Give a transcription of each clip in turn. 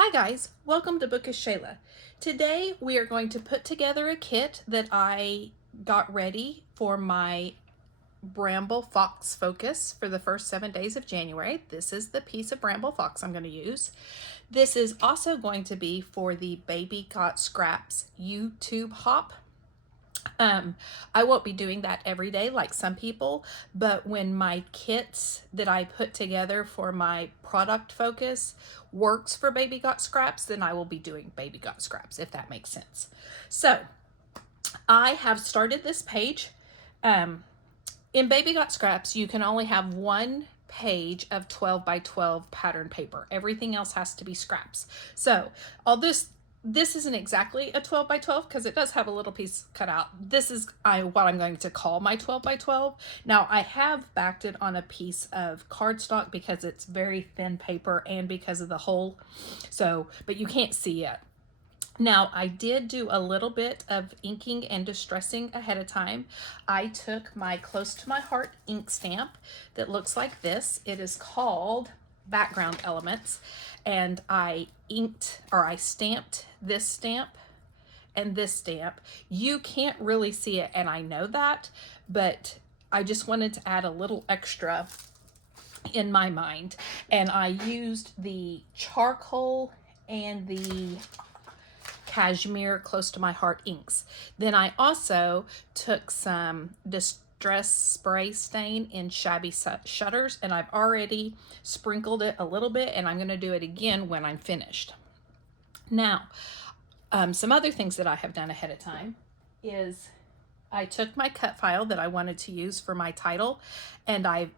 Hi guys, welcome to Bookish Shayla. Today we are going to put together a kit that I got ready for my Bramble Fox Focus for the first 7 days of January. This is the piece of Bramble Fox I'm going to use. This is also going to be for the Baby Got Scraps YouTube hop. I won't be doing that every day like some people, but when my kits that I put together for my product focus works for Baby Got Scraps, then I will be doing Baby Got Scraps, if that makes sense. So I have started this page. In Baby Got Scraps, you can only have one page of 12 by 12 pattern paper. Everything else has to be scraps. So all this isn't exactly a 12 by 12 because it does have a little piece cut out. This is what I'm going to call my 12 by 12. Now I have backed it on a piece of cardstock because it's very thin paper and because of the hole. So, but you can't see it. Now, I did do a little bit of inking and distressing ahead of time. I took my Close to My Heart ink stamp that looks like this. It is called Background Elements, and I stamped this stamp and this stamp. You can't really see it, and I know that, but I just wanted to add a little extra in my mind, and I used the charcoal and the cashmere Close to My Heart inks. Then I also took some distress spray stain in Shabby Shutters, and I've already sprinkled it a little bit, and I'm going to do it again when I'm finished. Now, some other things that I have done ahead of time is I took my cut file that I wanted to use for my title, and I've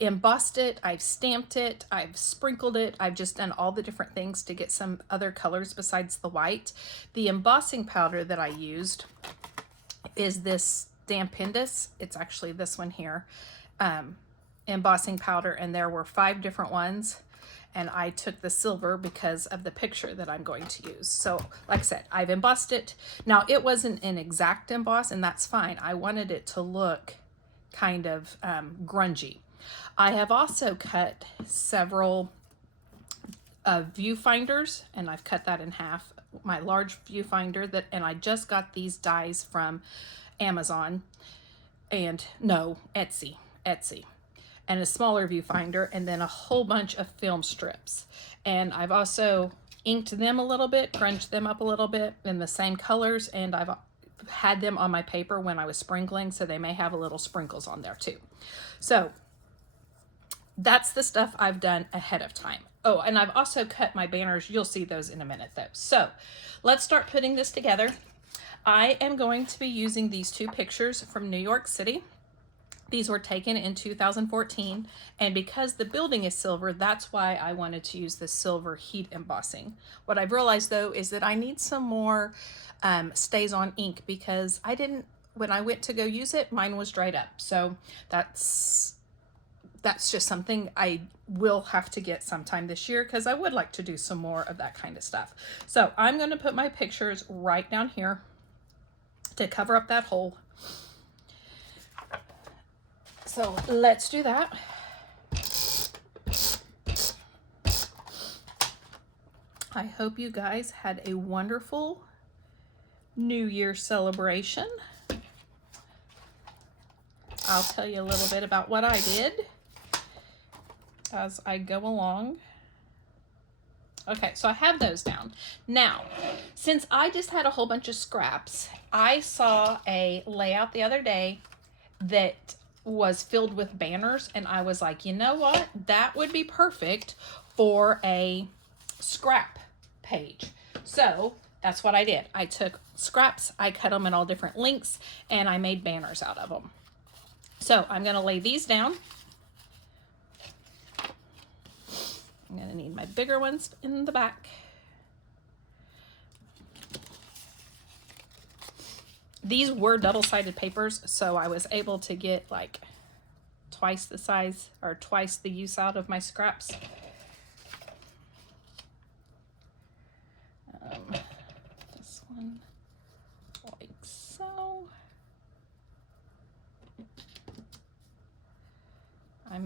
embossed it, I've stamped it, I've sprinkled it, I've just done all the different things to get some other colors besides the white. The embossing powder that I used is this Stampendous. It's actually this one here, embossing powder, and there were 5 different ones. And I took the silver because of the picture that I'm going to use. So like I said, I've embossed it. Now it wasn't an exact emboss, and that's fine. I wanted it to look kind of grungy. I have also cut several viewfinders, and I've cut that in half. My large viewfinder and I just got these dies from Amazon, and no, Etsy, and a smaller viewfinder, and then a whole bunch of film strips. And I've also inked them a little bit, crunched them up a little bit in the same colors, and I've had them on my paper when I was sprinkling, so they may have a little sprinkles on there too. So that's the stuff I've done ahead of time. Oh, and I've also cut my banners. You'll see those in a minute though. So let's start putting this together. I am going to be using these 2 pictures from New York City. These were taken in 2014, and because the building is silver, that's why I wanted to use the silver heat embossing. What I've realized though is that I need some more StazOn ink because when I went to go use it, mine was dried up. So that's just something I will have to get sometime this year because I would like to do some more of that kind of stuff. So I'm going to put my pictures right down here to cover up that hole. So let's do that. I hope you guys had a wonderful New Year celebration. I'll tell you a little bit about what I did as I go along. Okay, so I have those down. Now, since I just had a whole bunch of scraps, I saw a layout the other day that was filled with banners, and I was like, you know what? That would be perfect for a scrap page. So that's what I did. I took scraps, I cut them in all different lengths, and I made banners out of them. So I'm going to lay these down. I'm going to need my bigger ones in the back. These were double-sided papers, so I was able to get like twice the size or twice the use out of my scraps. This one like so.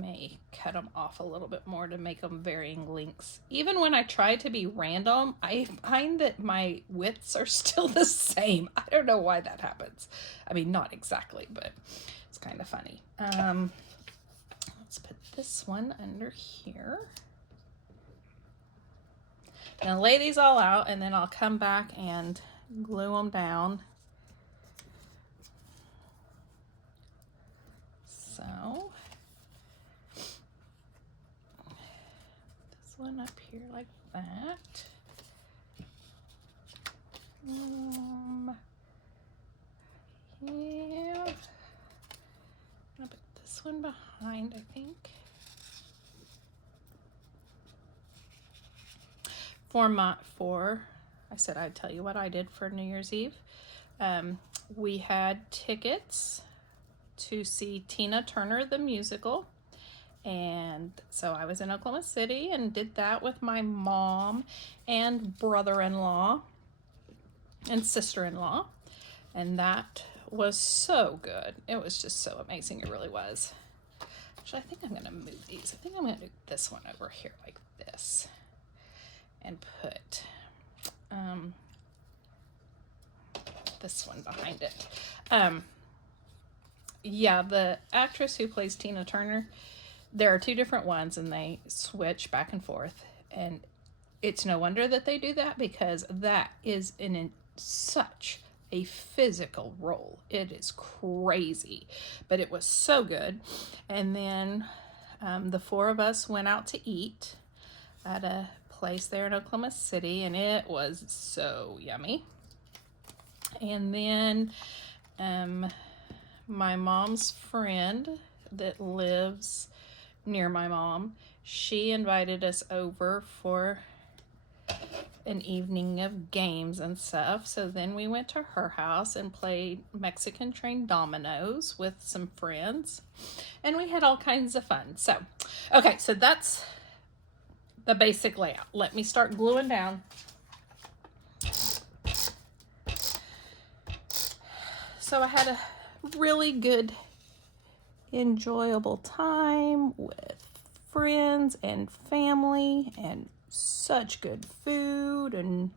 may cut them off a little bit more to make them varying lengths. Even when I try to be random, I find that my widths are still the same. I don't know why that happens. I mean, not exactly, but it's kind of funny. Let's put this one under here. I'm gonna lay these all out and then I'll come back and glue them down. So this one up here like that. Yeah. I'll put this one behind, I think. I said I'd tell you what I did for New Year's Eve. We had tickets to see Tina Turner the musical, and so I was in Oklahoma City and did that with my mom and brother-in-law and sister-in-law, and that was so good. It was just so amazing. It really was. Actually, I think I'm gonna move these. I think I'm gonna do this one over here like this and put this one behind it. Yeah, the actress who plays Tina Turner, there are two different ones and they switch back and forth, and it's no wonder that they do that because that is in such a physical role. It is crazy, but it was so good. And then the four of us went out to eat at a place there in Oklahoma City, and it was so yummy. And then my mom's friend that lives near my mom, she invited us over for an evening of games and stuff. So then we went to her house and played Mexican train dominoes with some friends, and we had all kinds of fun. So, okay, so that's the basic layout. Let me start gluing down. So I had a really good, enjoyable time with friends and family and such good food, and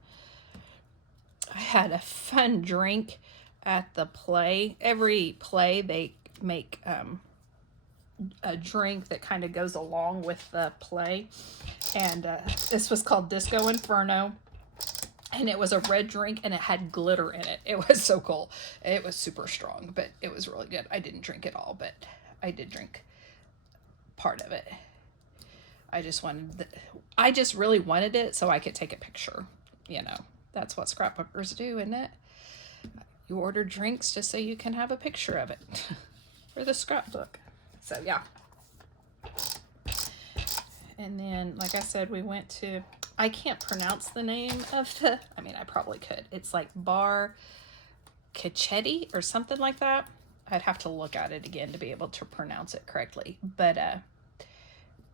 I had a fun drink at the play. Every play they make a drink that kind of goes along with the play, and this was called Disco Inferno, and it was a red drink and it had glitter in it. It was so cool. It was super strong, but it was really good. I didn't drink it all, but I did drink part of it. I just really wanted it so I could take a picture. You know, that's what scrapbookers do, isn't it? You order drinks just so you can have a picture of it for the scrapbook. So yeah. And then, like I said, we went to, I can't pronounce the name of I mean, I probably could. It's like Bar Cacchetti or something like that. I'd have to look at it again to be able to pronounce it correctly. But,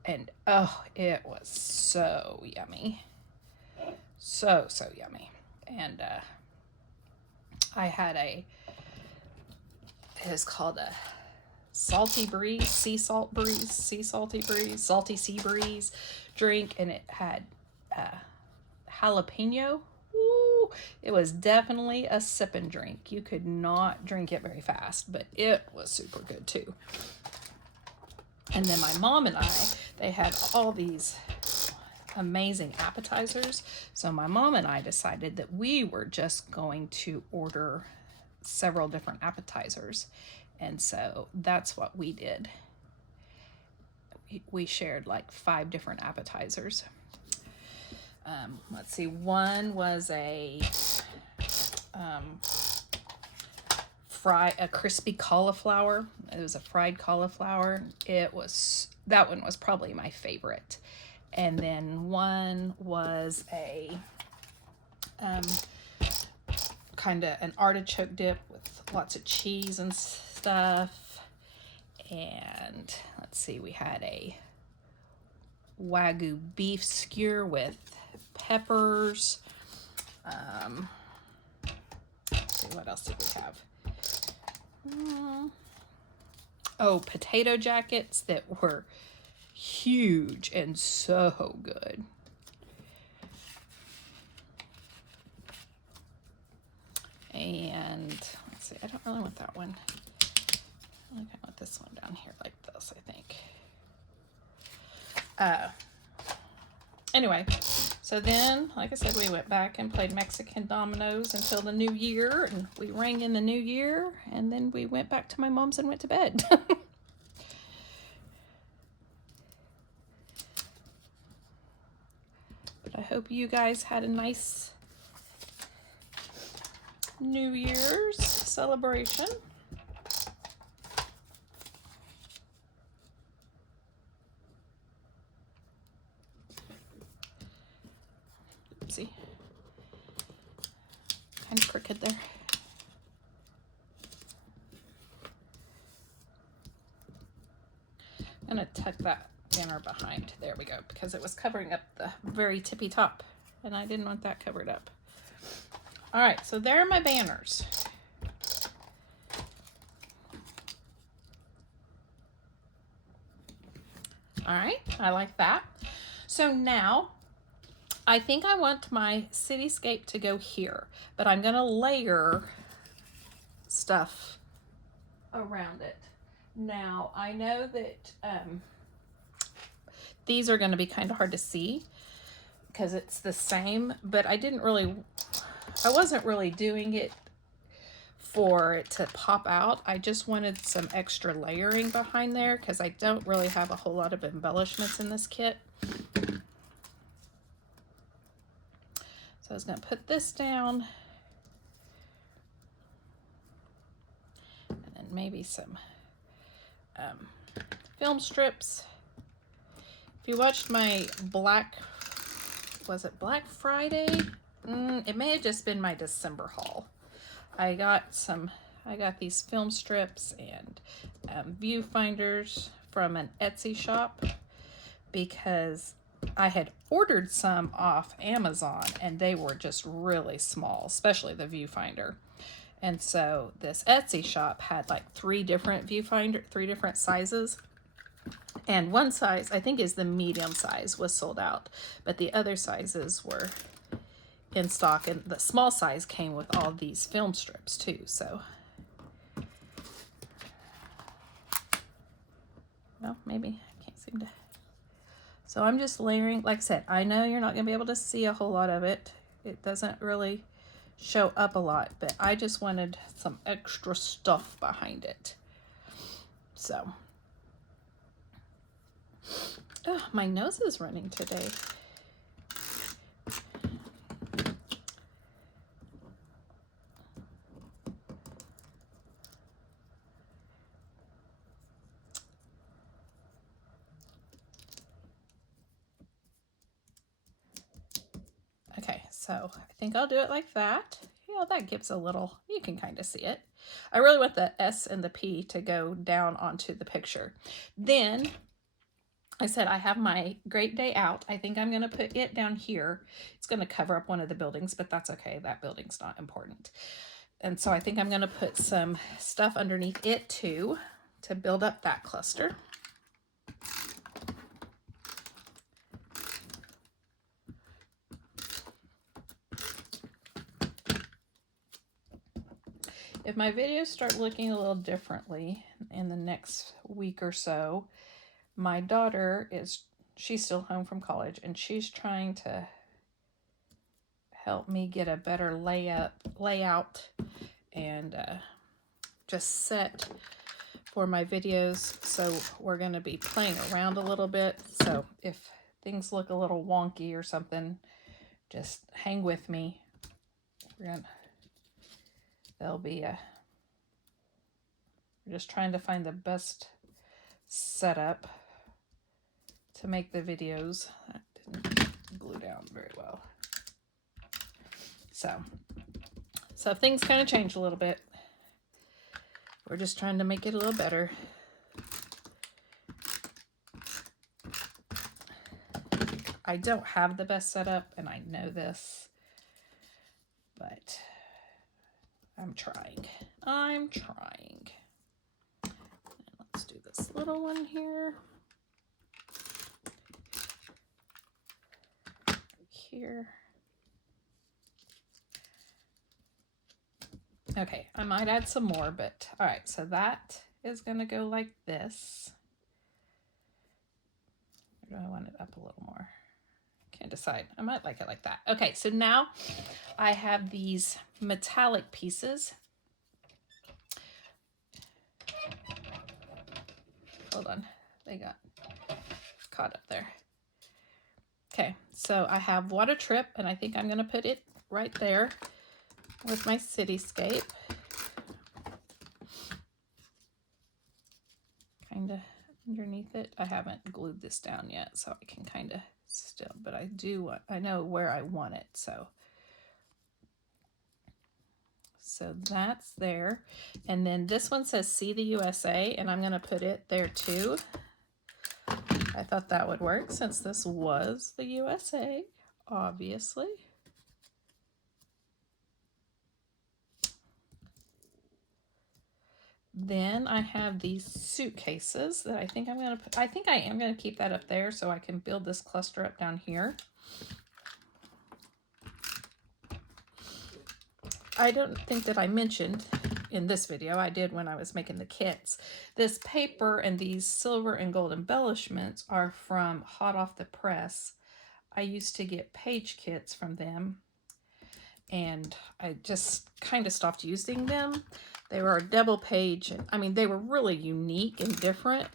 and oh, it was so yummy. So yummy. And I had it is called a salty breeze, sea salty breeze, salty sea breeze drink, and it had jalapeno. Ooh, it was definitely a sipping drink. You could not drink it very fast, but it was super good too. And then my mom and I, they had all these amazing appetizers. So my mom and I decided that we were just going to order several different appetizers. And so that's what we did. We shared like 5 different appetizers. Let's see, one was a crispy cauliflower. It was a fried cauliflower. That one was probably my favorite. And then one was a kind of an artichoke dip with lots of cheese and stuff. And let's see, we had a Wagyu beef skewer with peppers. Let's see, what else did we have? oh, potato jackets that were huge and so good. And let's see, I don't really want that one. I kind of want this one down here like this, I think. Anyway, so then, like I said, we went back and played Mexican dominoes until the new year, and we rang in the new year, and then we went back to my mom's and went to bed. But I hope you guys had a nice New Year's celebration. Oopsie. Kind of crooked there. I'm going to tuck that banner behind. There we go, because it was covering up the very tippy top, and I didn't want that covered up. All right, so there are my banners. All right, I like that. So now I think I want my cityscape to go here, but I'm gonna layer stuff around it. Now I know that these are gonna be kind of hard to see because it's the same, but I wasn't really doing it for it to pop out. I just wanted some extra layering behind there because I don't really have a whole lot of embellishments in this kit. So I was going to put this down, and then maybe some film strips. If you watched my Black Friday? It may have just been my December haul. I got these film strips and viewfinders from an Etsy shop because I had ordered some off Amazon and they were just really small, especially the viewfinder. And so this Etsy shop had like three different sizes. And one size, I think is the medium size, was sold out, but the other sizes were in stock, and the small size came with all these film strips too. So, well, maybe I can't seem to. So I'm just layering. Like I said, I know you're not going to be able to see a whole lot of it. It doesn't really show up a lot, but I just wanted some extra stuff behind it. So, oh, my nose is running today. Okay, so I think I'll do it like that. Yeah, that gives a little, you can kind of see it. I really want the S and the P to go down onto the picture. Then, I said I have my Great Day Out. I think I'm going to put it down here. It's going to cover up one of the buildings, but that's okay. That building's not important. And so I think I'm going to put some stuff underneath it too to build up that cluster. If my videos start looking a little differently in the next week or so, my daughter she's still home from college, and she's trying to help me get a better layout and just set for my videos. So we're going to be playing around a little bit. So if things look a little wonky or something, just hang with me. We're just trying to find the best setup to make the videos. That didn't glue down very well. So if things kind of change a little bit, we're just trying to make it a little better. I don't have the best setup, and I know this, but I'm trying. And let's do little one here. Here. Okay, I might add some more, but all right, so that is going to go like this. Or do I want it up a little more? Can't decide. I might like it like that. Okay, so now I have these metallic pieces. Hold on, they got caught up there. Okay, so I have Water Trip, and I think I'm going to put it right there with my cityscape. Kind of underneath it. I haven't glued this down yet, so I can kind of still, but I know where I want it, so that's there. And then this one says See the USA, and I'm going to put it there too. I thought that would work since this was the USA, obviously. Then I have these suitcases that I think I'm going to put, I think I am going to keep that up there so I can build this cluster up down here. I don't think that I mentioned in this video, I did when I was making the kits. This paper and these silver and gold embellishments are from Hot Off the Press. I used to get page kits from them, and I just kind of stopped using them. They were a double page, and I mean, they were really unique and different,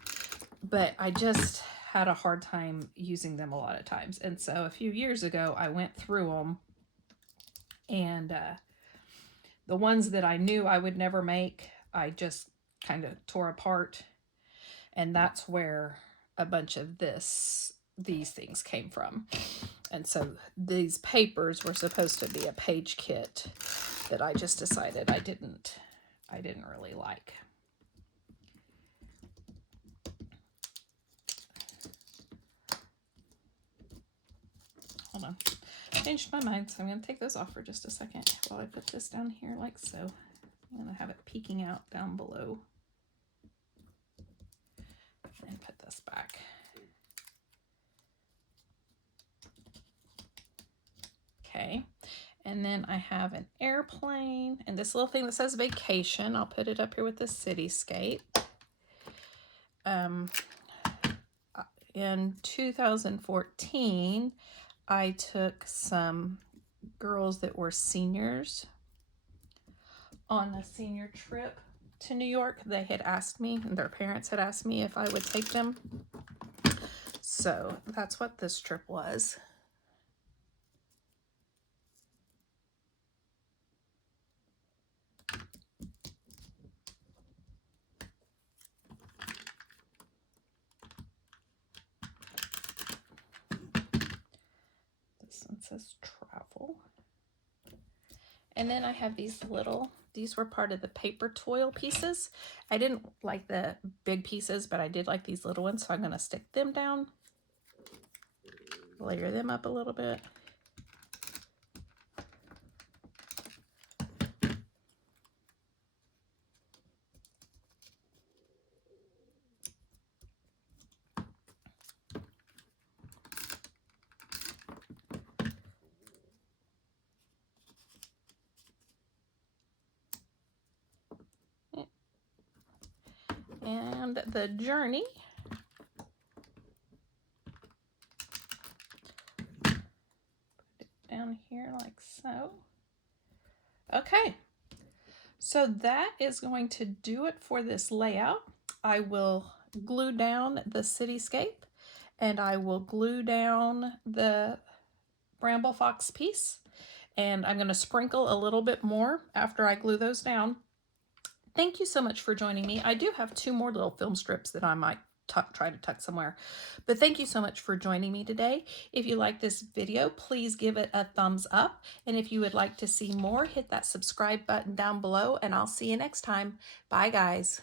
but I just had a hard time using them a lot of times. And so a few years ago, I went through them, and the ones that I knew I would never make, I just kind of tore apart. And that's where a bunch of these things came from. And so these papers were supposed to be a page kit that I just decided I didn't really like. Hold on. Changed my mind, so I'm going to take those off for just a second while I put this down here like so. I'm going to have it peeking out down below. And put this back. Okay, and then I have an airplane and this little thing that says vacation. I'll put it up here with the cityscape. In 2014, I took some girls that were seniors on a senior trip to New York. They had asked me, and their parents had asked me if I would take them. So that's what this trip was. This one says travel. And then I have these were part of the paper toil pieces. I didn't like the big pieces, but I did like these little ones, so I'm going to stick them down, layer them up a little bit. And the journey. Put it down here like so. Okay, so that is going to do it for this layout. I will glue down the cityscape, and I will glue down the Bramble Fox piece, and I'm going to sprinkle a little bit more after I glue those down. Thank you so much for joining me. I do have 2 more little film strips that I might try to tuck somewhere. But thank you so much for joining me today. If you like this video, please give it a thumbs up. And if you would like to see more, hit that subscribe button down below, and I'll see you next time. Bye, guys.